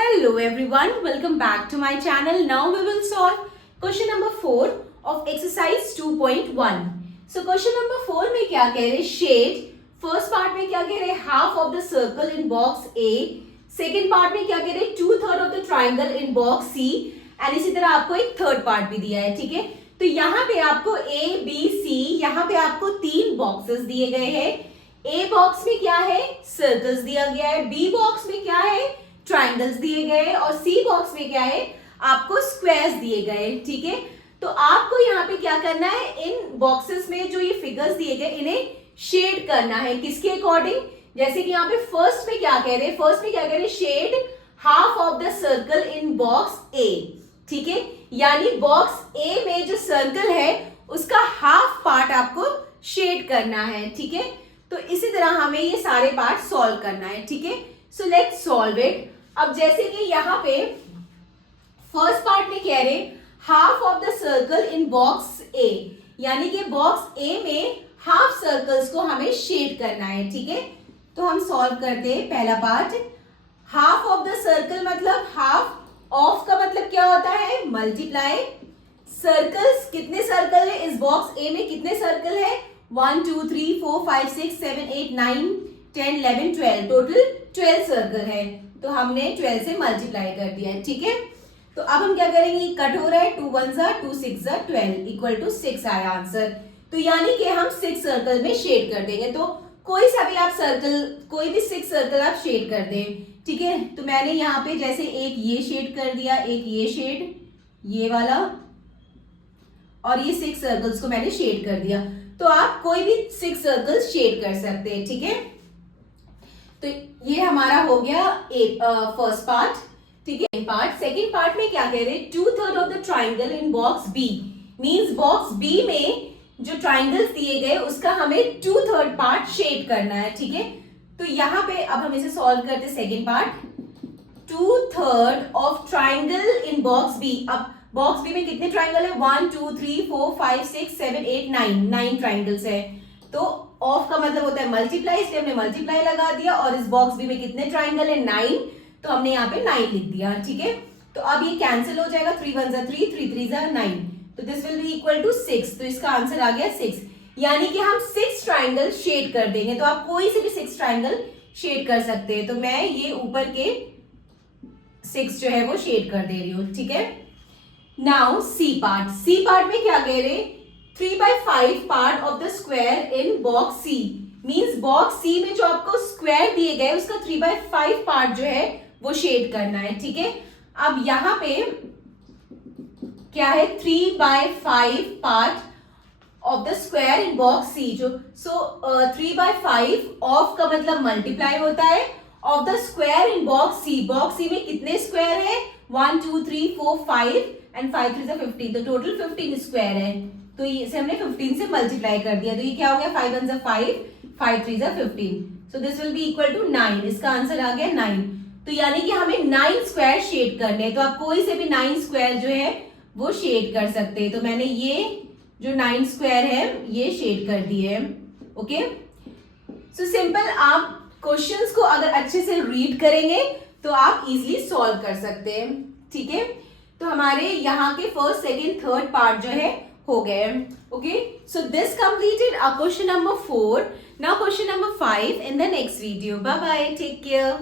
Hello everyone, welcome back to my channel. Now we will solve question number 4 of exercise 2.1. So question number 4 में क्या कह रहे shade, first part में क्या कह रहे half of the circle in box A, second part में क्या कह रहे 2/3 of the triangle in box C and इसी तरह आपको एक थर्ड पार्ट भी दिया है. ठीक है, तो यहाँ पे आपको ए बी सी, यहाँ पे आपको तीन बॉक्सेस दिए गए हैं. ए बॉक्स में क्या है सर्कल्स दिया गया है, बी बॉक्स में क्या है ट्राइंगल्स दिए गए और सी बॉक्स में क्या है आपको स्क्वायर्स दिए गए. ठीक है, तो आपको यहाँ पे क्या करना है, इन बॉक्सेस में जो ये फिगर्स दिए गए इन्हें शेड करना है. किसके अकॉर्डिंग, जैसे कि यहाँ पे फर्स्ट में क्या कह रहे, फर्स्ट में क्या कह रहे shade half of the circle in box a. ठीक है, यानी बॉक्स ए में जो सर्कल है उसका हाफ पार्ट आपको शेड करना है. ठीक है, तो इसी तरह हमें ये सारे पार्ट सॉल्व करना है. ठीक है, सो लेट्स सॉल्व इट. अब जैसे कि यहाँ पे फर्स्ट पार्ट में कह रहे half of the circle in box a, यानी कि बॉक्स ए में हाफ सर्कल्स को हमें शेड करना है. ठीक है, तो हम सॉल्व करते हैं. पहला part half of the circle मतलब हाफ ऑफ का मतलब क्या होता है मल्टीप्लाई. सर्कल्स कितने सर्कल है इस बॉक्स ए में, कितने सर्कल है 1 2 3 4 5 6 7 8 9 10 11 12, टोटल 12 सर्कल है. तो हमने 12 से मल्टीप्लाई कर दिया है. ठीक है, तो अब हम क्या करेंगे, कट हो रहा है 2 1 2 6 12 इक्वल टू 6 आया आंसर. तो यानी कि हम 6 सर्कल में शेड कर देंगे. तो कोई सा भी आप सर्कल, कोई भी 6 सर्कल आप शेड कर दें. ठीक है, तो मैंने यहाँ पे जैसे एक ये शेड कर दिया, एक ये शेड, ये वाला, और ये 6 सर्कल्स को मैंने शेड कर दिया. तो आप कोई भी 6 सर्कल्स शेड कर सकते हैं. ठीक है, तो ये हमारा हो गया फर्स्ट पार्ट. ठीक है, पार्ट सेकंड पार्ट में क्या कह रहे 2/3 of the triangle in box B, means box B में जो ट्राइंगल्स दिए गए उसका हमें 2/3 पार्ट शेड करना है. ठीक है, तो यहाँ पे अब हम इसे सॉल्व करते हैं. Second part 2/3 of triangle in box B. अब बॉक्स बी में कितने ट्राइंगल है 1 2 3 4 5 6 7 8 9 ट्राइंगल्स है. तो ऑफ का मतलब होता है मल्टीप्लाई, इसलिए हमने मल्टीप्लाई लगा दिया. और इस बॉक्स बी में कितने ट्राइंगल है 9, तो हमने यहाँ पे 9 लिख दिया. ठीक है, तो अब ये कैंसिल हो जाएगा, 3 1 3 3 3 9, तो this will be equal to 6. तो इसका आंसर आ गया 6, यानी कि हम 6 ट्राइंगल शेड कर देंगे. तो आप कोई से भी 6 ट्राइंगल शेड कर सकते हैं. तो मैं ये ऊपर के 6 जो है वो शेड कर दे रही हूँ. ठीक है, now c part. C part में क्या कह रहे 3/5 part of the square in box c, means box c में जो आपको स्क्वायर दिए गए उसका 3/5 पार्ट जो है वो शेड करना है. ठीक है, अब यहाँ पे क्या है 3/5 part of the square in box c. जो 3/5 ऑफ का मतलब मल्टीप्लाई होता है of the square in box c. Box c में कितने स्क्वायर है 1 2 3 4 5 एंड 5 3 15, तो टोटल 15 स्क्वायर है. तो इसे हमने 15 से मल्टीप्लाई कर दिया. तो ये क्या हो गया 5 1 5 5 3 15, so this will be equal to 9. इसका आंसर आ गया 9. तो यानी कि हमें 9 स्क्वायर शेड करने हैं. तो आप कोई से भी 9 स्क्वायर जो है वो शेड कर सकते हैं. तो मैंने ये जो 9 स्क्वायर है ये शेड कर दिए. Okay, so simple. आप क्वेश्चंस को अगर अच्छे से रीड करेंगे तो आप इजीली सॉल्व कर सकते हैं. ठीक है, तो हमारे यहाँ के फर्स्ट सेकेंड थर्ड पार्ट जो है हो गए. Okay, so this completed our question number 4. Now question number 5 in the next video. Bye bye, take care.